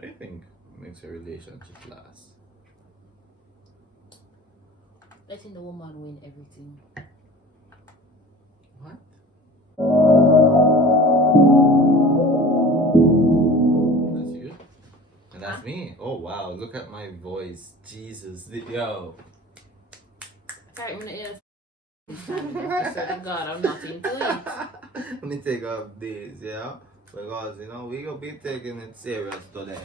What do you think makes a relationship last? Letting the woman win everything. What? That's you? And that's me? Oh wow, look at my voice. Jesus. Yo. Sorry, I'm gonna I swear to God, I'm not into it. Let me take off these, yeah? Because, we gonna be taking it serious today.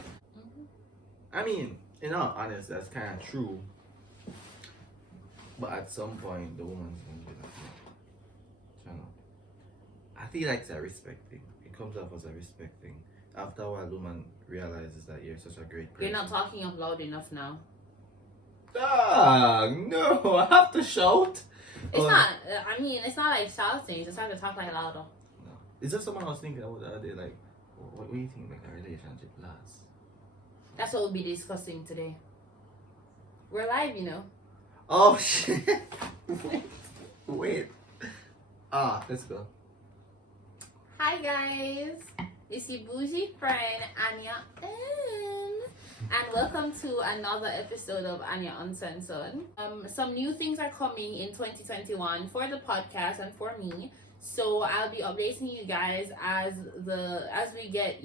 I mean, honest, that's kind of true. But at some point, the woman's gonna be like, no. I feel like it's a respect thing. It comes off as a respect thing. After a while, the woman realizes that you're such a great person. You're not talking up loud enough now. Ah, no, I have to shout. It's not, it's not like shouting. You just have to talk like louder. No. It's just someone I was thinking about the other day, like, what do you think make a relationship last? That's what we'll be discussing today. We're live, Oh, shit. Wait. Let's go. Hi, guys. It's your boujee friend, Anyah M, and welcome to another episode of Anyah Uncensored. Some new things are coming in 2021 for the podcast and for me. So I'll be updating you guys as we get,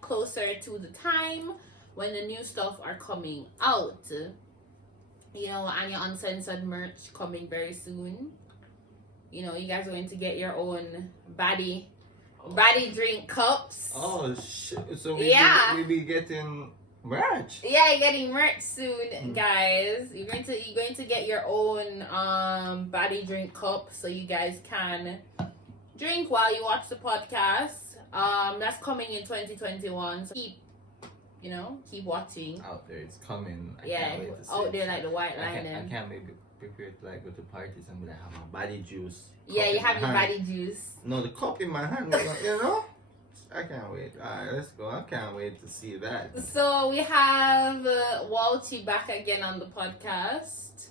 closer to the time when the new stuff are coming out. Anyah Uncensored merch coming very soon. You guys are going to get your own body drink cups. Oh shit! So we be getting merch. Yeah, you're getting merch soon, guys. You're going to get your own body drink cup so you guys can drink while you watch the podcast. That's coming in 2021. So keep watching. Out there, it's coming. I yeah, can't wait to see out it. there like the white line. I can't maybe prepare to like go to parties and be like have my body juice. Yeah, you have your body juice. No, the cup in my hand. I can't wait. Alright, let's go. I can't wait to see that. So we have Walty back again on the podcast.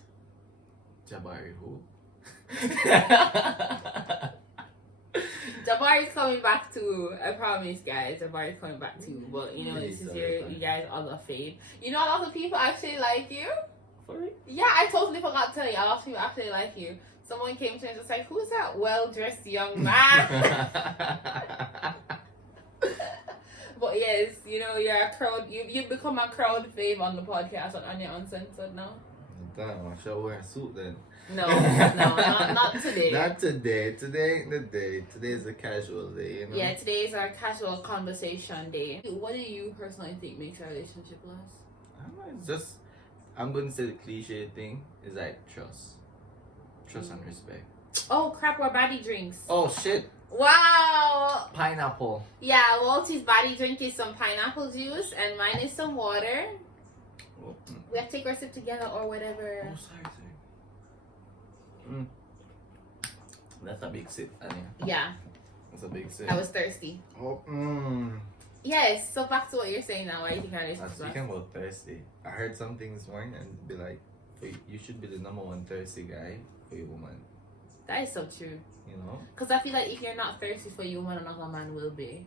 Jabari who? Jabari's coming back too. I promise, guys. Jabari's coming back too. But this is you guys' other fave. A lot of people actually like you. For real? Yeah, I totally forgot to tell you. A lot of people actually like you. Someone came to me and just like, "Who's that well-dressed young man?" But yes, you're a crowd. You've become a crowd fave on the podcast on Anyah Uncensored now. Damn, I should wear a suit then. No, not today. Not today. Today ain't the day. Today is a casual day, Yeah, today is our casual conversation day. What do you personally think makes a relationship last? I don't know, it's just, I'm going to say the cliche thing is like trust. Trust and respect. Oh crap, we're body drinks. Oh shit. Wow. Pineapple. Yeah, Walty's body drink is some pineapple juice and mine is some water. Oh, We have to take our sip together or whatever. Oh, sorry. That's a big sip, Anyah. Yeah. That's a big sip. I was thirsty. Oh, Yes, so back to what you're saying now. Why do you think our I'm relationship last? speaking about thirsty. I heard something this morning and be like, you should be the number one thirsty guy for your woman. That is so true. Because I feel like if you're not thirsty for your woman, another man will be.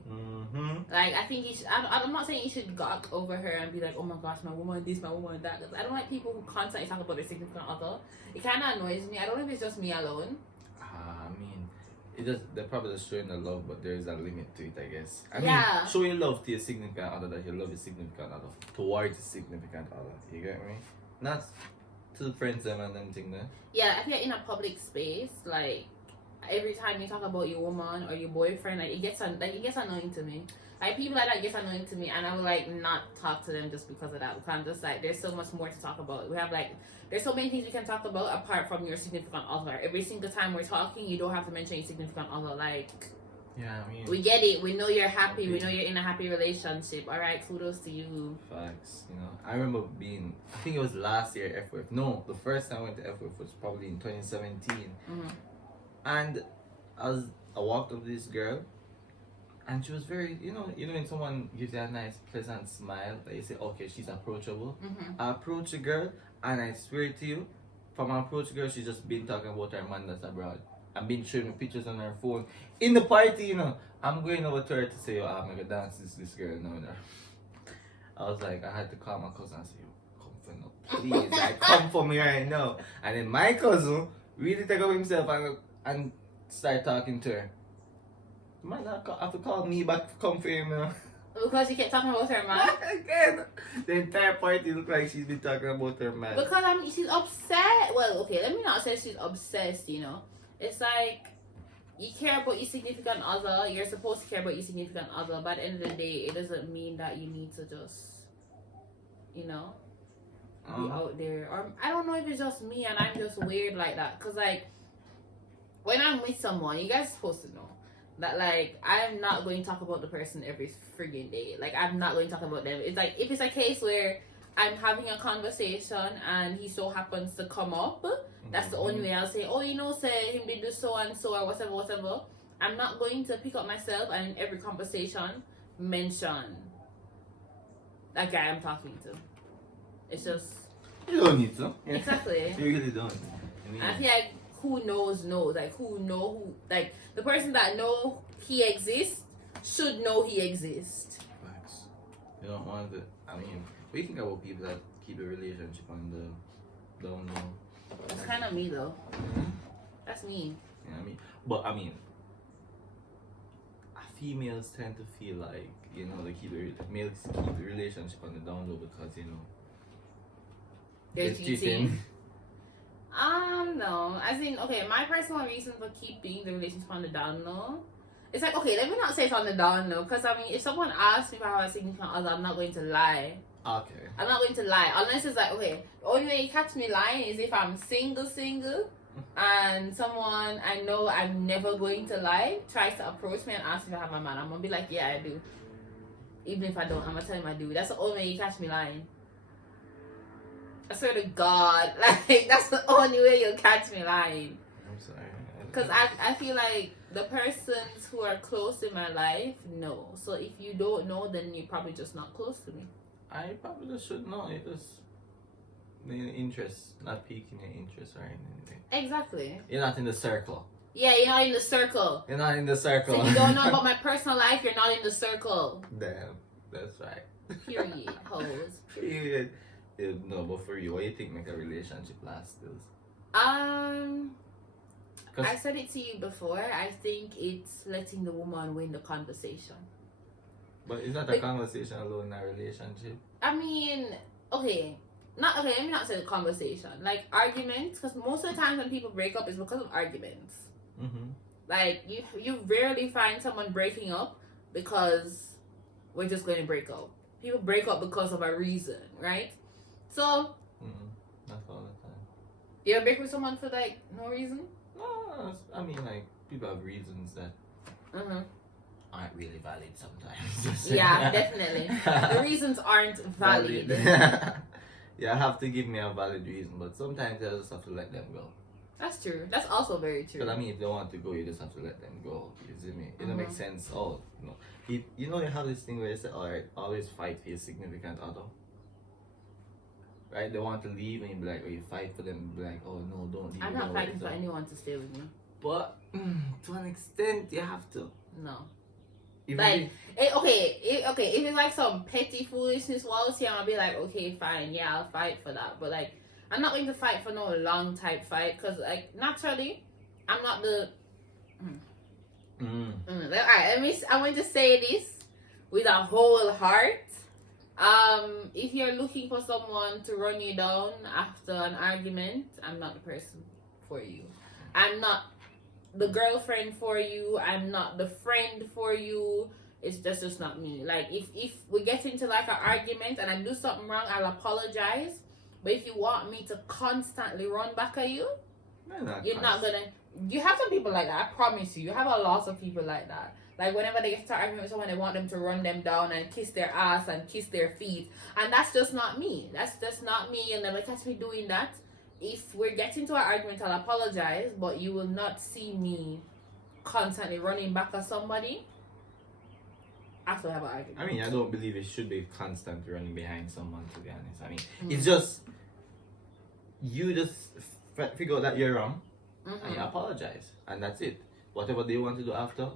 Like, I think you should, I'm not saying you should gawk over her and be like, oh my gosh, my woman this, my woman that. Because I don't like people who constantly talk about their significant other. It kind of annoys me. I don't know if it's just me alone. I mean, they're probably just showing the love, but there is a limit to it, I guess. I Yeah. mean, showing love to your significant other, that you love your significant other, towards your significant other. You get me? Not to the friends and them thing there. Yeah, I feel like in a public space, like, every time you talk about your woman or your boyfriend, like, it gets annoying to me. Like, people like that gets annoying to me, and I would like not talk to them just because of that. Because I'm just like, there's so much more to talk about. There's so many things we can talk about apart from your significant other. Every single time we're talking, you don't have to mention your significant other. Like, yeah, I mean, we get it. We know you're happy. We know you're in a happy relationship. All right, kudos to you. Facts. I remember being, I think it was last year FWF. No, the first time I went to FWF was probably in 2017. And I walked up to this girl, and she was very, when someone gives you a nice, pleasant smile, that you say, okay, she's approachable. I approached the girl, and I swear to you, from my approach the girl, she's just been talking about her man that's abroad. And been showing me pictures on her phone. In the party, I'm going over to her to say, I'm going to dance this girl now. I was like, I had to call my cousin and say, "Yo, come for now, please, like, come for me right now." And then my cousin really take up himself and start talking to her. Man, I have to call me back to come for him, you know. Because she kept talking about her man. Again, the entire party look like she's been talking about her man. Because I mean, she's upset. Well, okay, let me not say she's obsessed. You know, it's like you care about your significant other. You're supposed to care about your significant other, but at the end of the day, it doesn't mean that you need to just, you know, be out there. Or I don't know if it's just me and I'm just weird like that. Cause like when I'm with someone, you guys are supposed to know that like I'm not going to talk about the person every friggin' day. Like I'm not going to talk about them. It's like if it's a case where I'm having a conversation and he so happens to come up, that's the only way I'll say, oh, you know, say him did this so and so or whatever. I'm not going to pick up myself and in every conversation mention that guy I'm talking to. It's just you don't need to. Exactly. You really don't. I mean, I feel like who knows. Like who like the person that know he exists should know he exists. Facts. You don't want to. I mean, we think about people that keep a relationship on the down low. That's kind of me though. That's me. Yeah, I mean, females tend to feel like, you know, males keep the relationship on the down low because, you know, they're cheating. No. As in, okay, my personal reason for keeping the relationship on the down low, it's like, okay, let me not say it's on the down low, because I mean, if someone asks me if I have a significant other, I'm not going to lie. Okay. I'm not going to lie. Unless it's like, okay, the only way you catch me lying is if I'm single, and someone I know I'm never going to lie tries to approach me and ask me if I have a man. I'm going to be like, yeah, I do. Even if I don't, I'm going to tell him I do. That's the only way you catch me lying. I swear to God, like, that's the only way you'll catch me lying. I'm sorry. Because I feel like the persons who are close in my life know. So if you don't know, then you're probably just not close to me. I probably just should know. It just the interest, not piquing your interest or anything. Exactly. You're not in the circle. Yeah, you're not in the circle. You're not in the circle. So if you don't know about my personal life, you're not in the circle. Damn, that's right. Period. Hoes. Period. No, but for you, what do you think make a relationship last still? I said it to you before. I think it's letting the woman win the conversation. But it's not a conversation alone in a relationship. I mean, okay. Let me not say the conversation. Like arguments, because most of the time when people break up, it's because of arguments. Mm-hmm. Like you rarely find someone breaking up because we're just going to break up. People break up because of a reason, right? So. Not all the time. You ever break with someone for like no reason? No, I mean like people have reasons that aren't really valid sometimes. Yeah, definitely. The reasons aren't valid. Yeah, I have to give me a valid reason, but sometimes I just have to let them go. That's true. That's also very true. Because I mean, if they want to go, you just have to let them go. You see me? It don't make sense. Oh, no. You know, they have this thing where they say, alright, always fight for your significant other. Right? They want to leave and you be like, or you fight for them and be like, oh no, don't leave. I'm not fighting for anyone to stay with me. But to an extent, you have to. No. Even like, if it's like some petty foolishness while here, I'll be like, okay, fine, yeah, I'll fight for that. But like, I'm not going to fight for no long type fight because like naturally, I'm not the. Alright, I want to say this with a whole heart. If you're looking for someone to run you down after an argument, I'm not the person for you. I'm not the girlfriend for you. I'm not the friend for you. It's just not me. Like if we get into like an argument and I do something wrong, I'll apologize. But if you want me to constantly run back at you, you're not gonna. You have some people like that. I promise you. You have a lot of people like that. Like whenever they start arguing with someone, they want them to run them down and kiss their ass and kiss their feet, and that's just not me. That's just not me. You'll never catch me doing that. If we're getting to an argument, I'll apologize, but you will not see me constantly running back at somebody after I have an argument. I mean, I don't believe it should be constant running behind someone, to be honest. I mean, it's just, you just figure out that you're wrong, and you apologize, and that's it. Whatever they want to do after,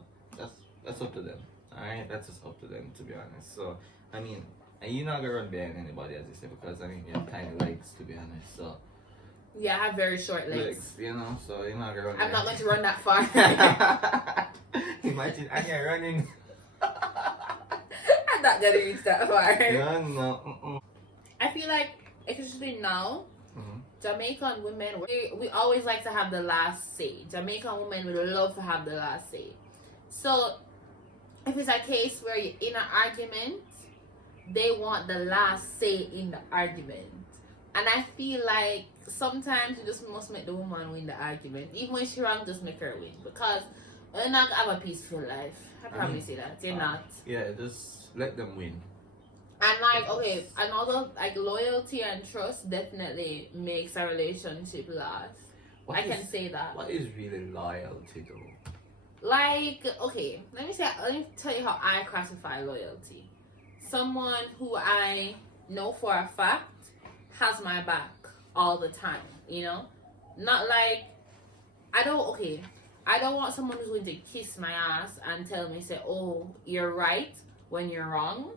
that's up to them. Alright? That's just up to them, to be honest. So, I mean, And you're not gonna run behind anybody, as you say, because I mean you have tiny legs, to be honest. So Yeah, I have very short legs. you know, so you're not gonna run. I'm not going to run that far. Imagine Anyah running. I'm not gonna reach that far. Yeah, no. I feel like, especially now, Mhm. Jamaican women, we always like to have the last say. Jamaican women would love to have the last say. So, if it's a case where you're in an argument, they want the last say in the argument. And I feel like sometimes you just must make the woman win the argument. Even when she's wrong, just make her win. Because you're not going to have a peaceful life. I promise you that. You're not. Yeah, just let them win. And like, okay, another, like, loyalty and trust definitely makes a relationship last. I can say that. What is really loyalty though? Like, okay, let me tell you how I classify loyalty. Someone who I know for a fact has my back all the time, you know? Not like, I don't want someone who's going to kiss my ass and tell me, say, oh, you're right when you're wrong.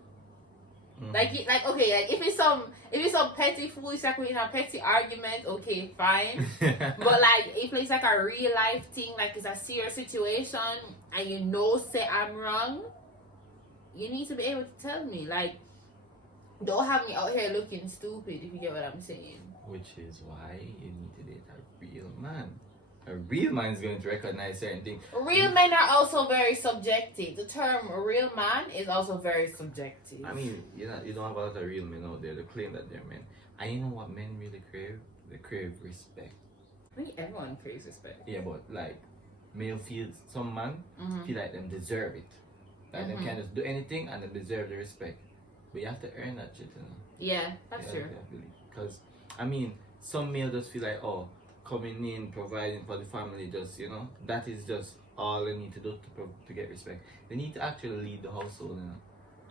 Mm-hmm. Like if it's some petty foolish, like we're in a petty argument, okay, fine. But like if it's like a real life thing, like it's a serious situation, and you know, say I'm wrong, you need to be able to tell me. Like, don't have me out here looking stupid, if you get what I'm saying. Which is why you need to date a real man. A real man is going to recognize certain things. Real men are also very subjective. The term real man is also very subjective. I mean, you don't have a lot of real men out there that claim that they're men. And you know what men really crave? They crave respect. I think everyone craves respect. Yeah, but like, some man feel like them deserve it. Like them can't just do anything and they deserve the respect. But you have to earn that shit, you know? Yeah, that's true. Because, I mean, some male just feel like, oh, coming in, providing for the family, just, you know, that is just all they need to do to get respect. They need to actually lead the household, you know.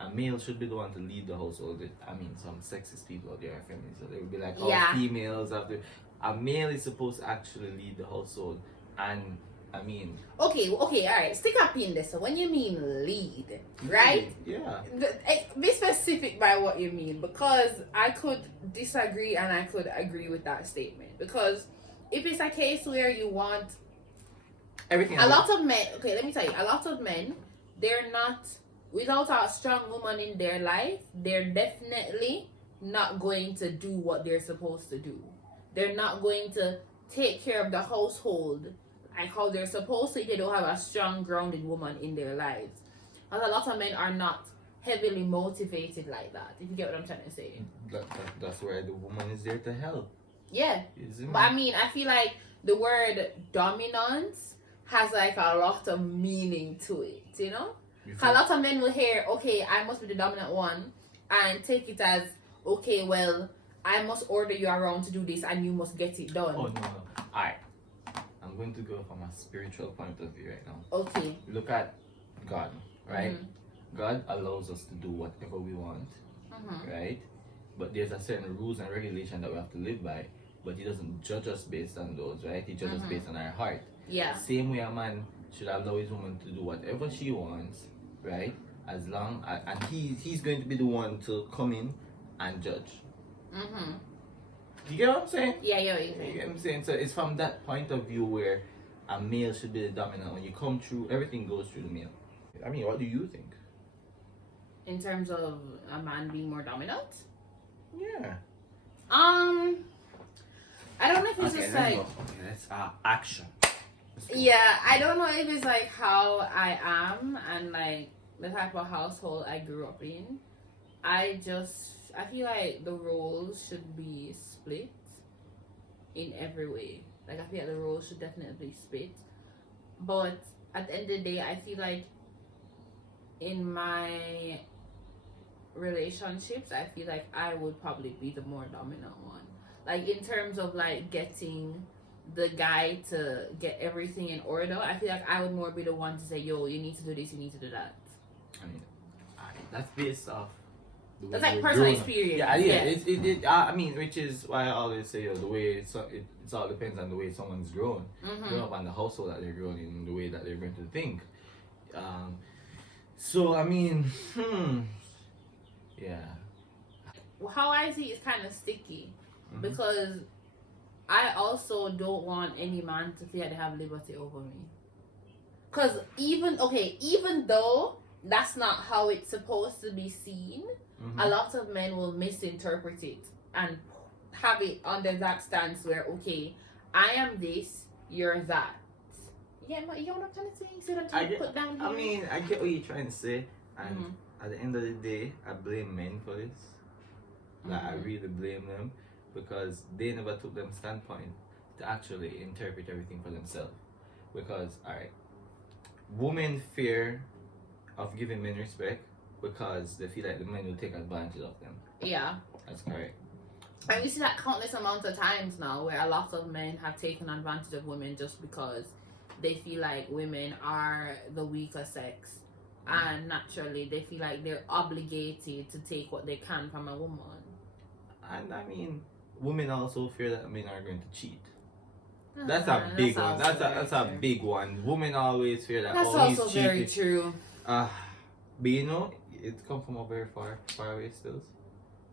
A male should be the one to lead the household. I mean, some sexist people out there are feminists, so they would be like, oh, females have to. A male is supposed to actually lead the household, and I mean. Okay, alright. Stick up in this. So when you mean lead, right? Yeah. Be specific by what you mean, because I could disagree and I could agree with that statement. Because if it's a case where you want everything, a lot of men. Okay, let me tell you, a lot of men, they're not, without a strong woman in their life, they're definitely not going to do what they're supposed to do. They're not going to take care of the household like how they're supposed to if they don't have a strong, grounded woman in their lives. Because a lot of men are not heavily motivated like that, if you get what I'm trying to say. That's where the woman is there to help. Yeah. But I mean, I feel like the word dominance has like a lot of meaning to it, you know? A lot of men will hear, okay, I must be the dominant one, and take it as, okay, well, I must order you around to do this and you must get it done. Oh, no. Alright. I'm going to go from a spiritual point of view right now. Okay. Look at God, right? God allows us to do whatever we want, right? But there's a certain rules and regulation that we have to live by. But he doesn't judge us based on those, right? He judges based on our heart. Yeah. Same way a man should allow his woman to do whatever she wants, right? As long as, and he's going to be the one to come in and judge. You get what I'm saying? Yeah, you get what I'm saying? So it's from that point of view where a male should be the dominant. When you come through, everything goes through the male. I mean, what do you think? In terms of a man being more dominant? Yeah. I don't know if it's just like... Okay, let's action. Yeah, I don't know if it's like how I am and like the type of household I grew up in. I feel like the roles should be split in every way. Like I feel like the roles should definitely be split. But at the end of the day, I feel like in my relationships, I feel like I would probably be the more dominant one. Like in terms of like getting the guy to get everything in order, I feel like I would more be the one to say, yo, you need to do this, you need to do that. I mean, that's based off. That's like personal experience. Yeah. I mean, which is why I always say, the way it's all depends on the way someone's grown. Grown up on the household that they're grown in, the way that they're going to think. So I mean, yeah. how I see it's kind of sticky because I also don't want any man to feel like they have liberty over me. Because even though that's not how it's supposed to be seen, a lot of men will misinterpret it and have it under that stance where, okay, I am this, you're that. Yeah, but you know what I'm trying to say? See what I'm trying to put down here? I mean, I get what you're trying to say, and at the end of the day, I blame men for this. Like, I really blame them because they never took them standpoint to actually interpret everything for themselves. Because, alright, women fear of giving men respect because they feel like the men will take advantage of them. Yeah. That's correct. And we see that countless amounts of times now where a lot of men have taken advantage of women just because they feel like women are the weaker sex. And naturally, they feel like they're obligated to take what they can from a woman. And I mean, women also fear that men are going to cheat. That's a big one. That's a big one. Women always fear that. That's also very true. But you know, it comes from a very far away still.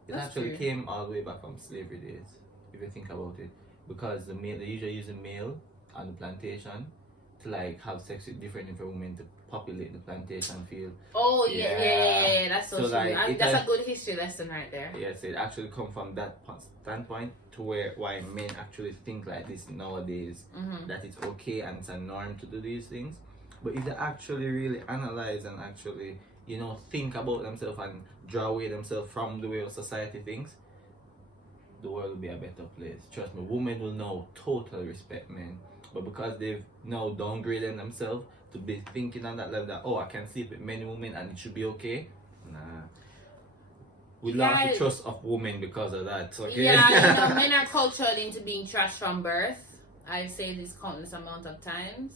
It actually came all the way back from slavery days, if you think about it, because they usually use the male on the plantation to like have sex with different women to populate the plantation field. Oh yeah, that's so true. Like, that's a good history lesson right there. Yes, it actually come from that standpoint to why men actually think like this nowadays, that it's okay and it's a norm to do these things. But if they actually really analyze and actually, you know, think about themselves and draw away themselves from the way of society thinks, the world will be a better place. Trust me, women will now totally respect men. But because they've now downgraded themselves to be thinking on that level that, oh, I can sleep with many women and it should be okay. Nah. We lost the trust of women because of that. Okay? Yeah, you know, men are cultured into being trash from birth. I've said this countless amount of times.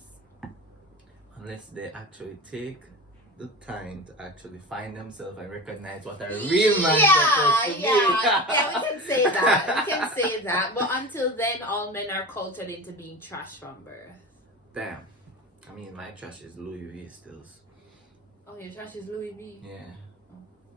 Unless they actually take the time to actually find themselves and recognize what a real man is supposed to be. Yeah, we can say that. We can say that. But until then, all men are cultured into being trash from birth. Damn. I mean, my trash is Louis V stills. Oh, your trash is Louis V? Yeah.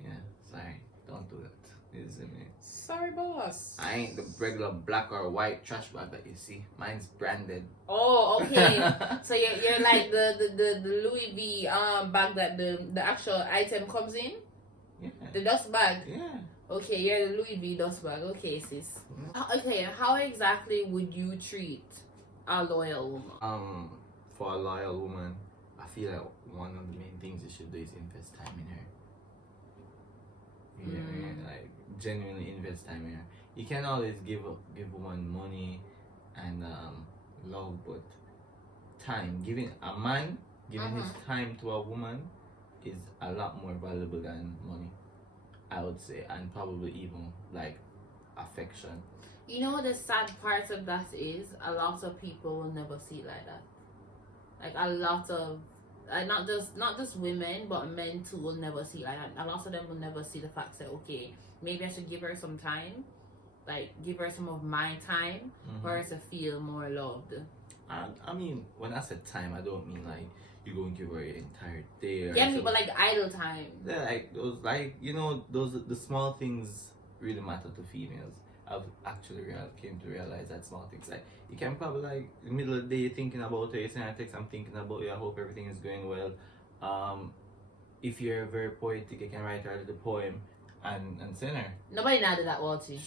Yeah, sorry. Don't do that. Isn't it? Sorry, boss. I ain't the regular black or white trash bag that you see. Mine's branded. Oh, okay. So you're like the Louis V bag that the actual item comes in? Yeah. The dust bag? Yeah. Okay, you're the Louis V dust bag. Okay, sis. Okay, how exactly would you treat a loyal woman? For a loyal woman, I feel like one of the main things you should do is invest time in her. Yeah, like genuinely invest time in her. You can't always give woman money and love, but time. Giving a man his time to a woman is a lot more valuable than money, I would say, and probably even like affection. You know what the sad part of that is? A lot of people will never see it like that. Like a lot of not just women, but men too will never see it like that. A lot of them will never see the fact that, okay, maybe I should give her some time, like give her some of my time for her to feel more loved. I mean, when I said time, I don't mean like you're going to give her your entire day. Yeah, but like idle time. Yeah, like those, like, you know, the small things really matter to females. I've actually came to realize that small things, like you can probably like in the middle of the day thinking about her, you send her a text, I'm thinking about you, I hope everything is going well. If you're very poetic, you can write her a little poem and send her. Nobody now did that, Walty.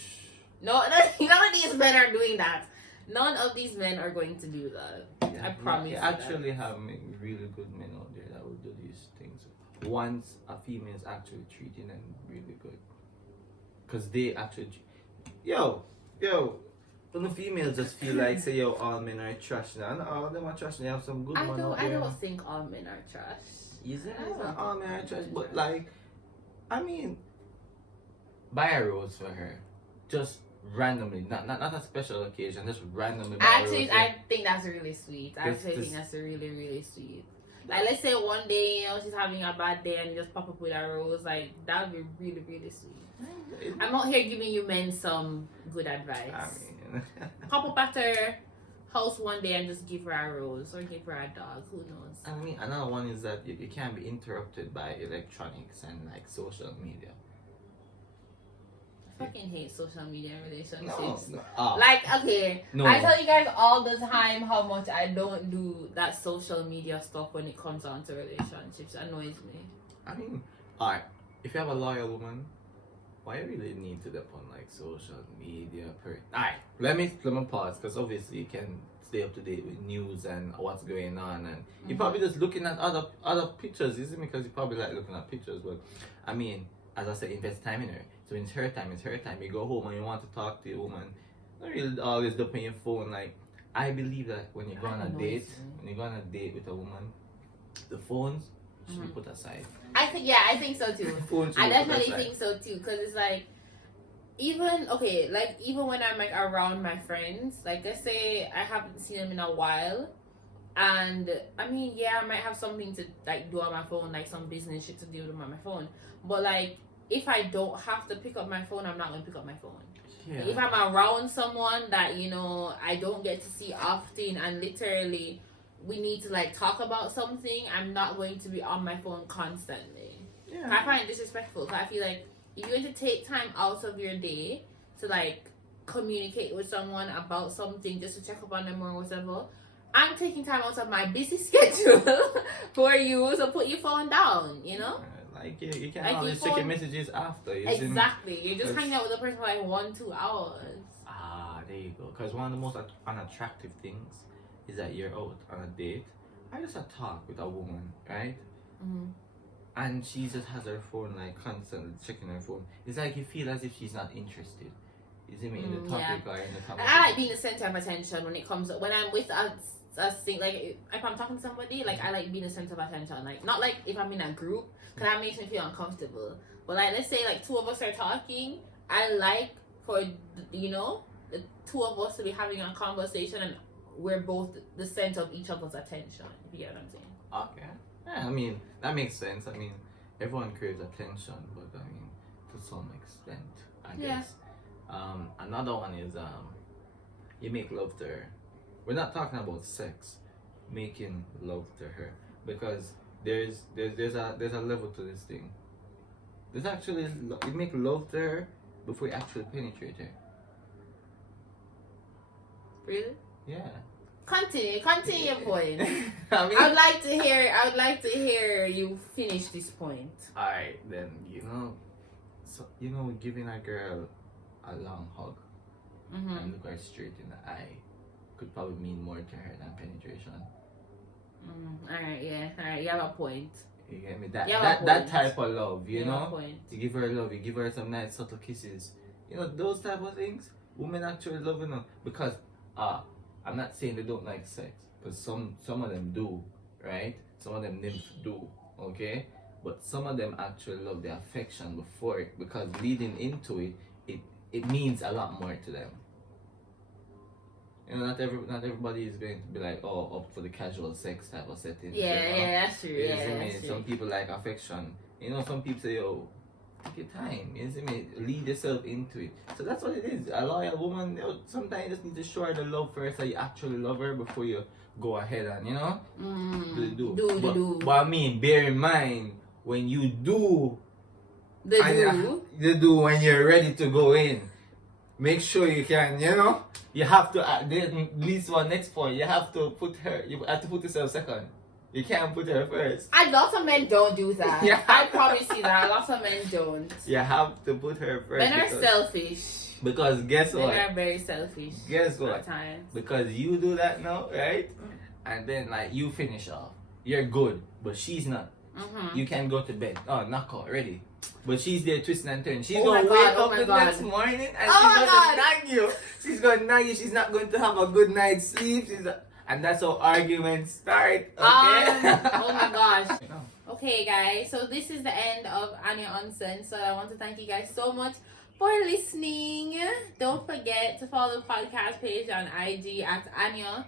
No, none of these men are doing that. None of these men are going to do that. Yeah, I promise you. Actually have really good men out there that will do these things once a female is actually treating them really good, because they actually. Yo, when the females just feel like, say, yo, all men are trash now. Not all of them are trash. They have some good ones out there. I don't think all men are trash. Is it? All men are trash. But, like, I mean, buy a rose for her. Just randomly. Not a special occasion. Just randomly buy a rose. Actually, I think that's really sweet. I think that's really, really sweet. Like, let's say one day, you know, she's having a bad day and you just pop up with a rose. Like, that would be really, really sweet. I'm out here giving you men some good advice. I mean, pop up at her house one day and just give her a rose or give her a dog. Who knows? I mean, another one is that you can't be interrupted by electronics and like social media. fucking hate social media and relationships. No. Like, okay, No. I tell you guys all the time how much I don't do that social media stuff when it comes down to relationships. It annoys me. I mean, alright, if you have a loyal woman, why you really need to depend on like social media? Alright, let me pause, because obviously you can stay up to date with news and what's going on, and you're probably just looking at other pictures, isn't it? Because you probably like looking at pictures, but I mean, as I said, invest time in her. So it's her time. You go home and you want to talk to your woman. Don't really always depend on your phone. Like, I believe that when you go on a date, with a woman, the phones should be put aside. I think so too. I definitely think so too, because it's like, even when I'm like around my friends, like let's say I haven't seen them in a while, and I mean, yeah, I might have something to like do on my phone, like some business shit to deal with on my phone, but like if I don't have to pick up my phone, I'm not going to pick up my phone. Yeah. If I'm around someone that, you know, I don't get to see often, and literally we need to like talk about something, I'm not going to be on my phone constantly. Yeah. I find it disrespectful. I feel like if you're going to take time out of your day to like communicate with someone about something, just to check up on them or whatever, I'm taking time out of my busy schedule for you, so put your phone down, you know? Like, you can't like always check your messages after. Exactly. You're just hanging out with the person for like 1-2 hours. Ah, there you go. Because one of the most unattractive things is that you're out on a date. I just had talk with a woman, right? Mm-hmm. And she just has her phone like constantly checking her phone. It's like you feel as if she's not interested. You see me in the topic or in the conversation. I like being the center of attention when it comes when I'm with us thing, like if I'm talking to somebody, like I like being the center of attention. Like not like if I'm in a group, because that makes me feel uncomfortable. But like let's say like two of us are talking, I like for the two of us to be having a conversation and we're both the center of each other's attention. If you get what I'm saying. Okay. Yeah, I mean that makes sense. I mean everyone craves attention, but I mean to some extent, I guess. Another one is you make love to her. We're not talking about sex, making love to her, because there's a level to this thing. There's actually you make love to her before you actually penetrate her. Really? Yeah. Continue your point. I mean, I would like to hear you finish this point. Alright, then giving a girl a long hug and look her straight in the eye could probably mean more to her than penetration. Alright, you have a point. You get me? That type of love, you know? Point. You give her love, you give her some nice subtle kisses. You know, those type of things, women actually love, you know, because I'm not saying they don't like sex, because some of them do, right? Some of them nymphs do, okay? But some of them actually love the affection before it, because leading into it means a lot more to them. You know, not everybody is going to be like, up for the casual sex type of setting. Yeah, that's true. That's true. Some people like affection. You know, some people say, take your time. You see me? Lead yourself into it. So that's what it is. A loyal woman, sometimes you just need to show her the love first, that you actually love her before you go ahead and, do. But I mean, bear in mind, when you do when you're ready to go in, make sure you can, you have to, at least one next point, you have to put yourself second. You can't put her first. A lot of men don't do that. Yeah. I promise you that. A lot of men don't. You have to put her first. Men are selfish. Because guess what? Men are very selfish. Guess what? At times. Because you do that now, right? And then like you finish off. You're good, but she's not. Mm-hmm. You can go to bed. Oh, knock out, ready. But she's there twisting and turning. She's going to wake up the next morning and she's going to nag you. She's going to nag you. She's not going to have a good night's sleep. And that's how arguments start. Okay? Oh my gosh. Okay, guys. So this is the end of Anyah Uncensored. So I want to thank you guys so much for listening. Don't forget to follow the podcast page on IG at Anyah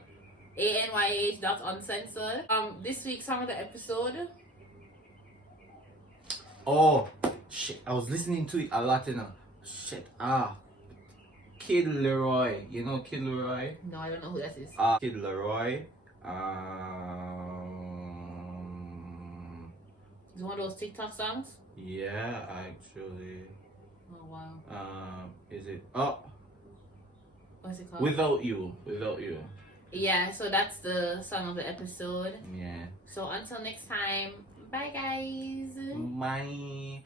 ANYH.uncensored. This week's song of the episode. Oh shit! I was listening to it a lot, Shit. Kid Leroy. You know Kid Leroy? No, I don't know who that is. Kid Leroy. It's one of those TikTok songs? Yeah, actually. Oh wow. Is it? What's it called? Without You. Yeah, so that's the song of the episode. Yeah. So until next time, bye guys. Bye.